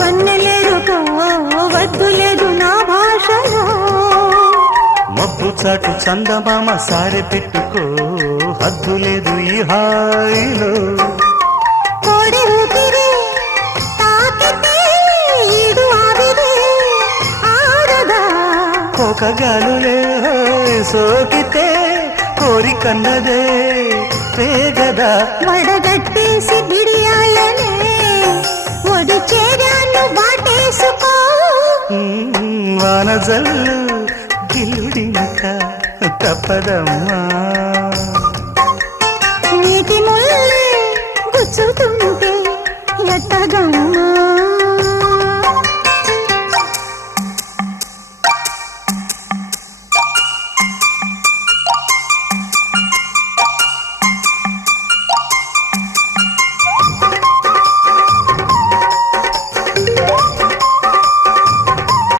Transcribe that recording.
వన్నెలేరుకో వద్దు లేదు నా భాషలో మబ్బు చాటు చందమామ సారె పెట్టుకో హద్దు లేదు ఈ హాయిలో కోడి ఊపిరి తాకితే ఈడు ఆవిరి ఆరదా కోకగాలులే సోకితే కోరికన్నదే పేగదా వడగట్టేసి బిడియాలనే ఒడి చేరాను వాటేసుకో వానజల్లు గిల్లుడింక తప్పదమ్మా నీటి ముల్లే గుచ్చుతూ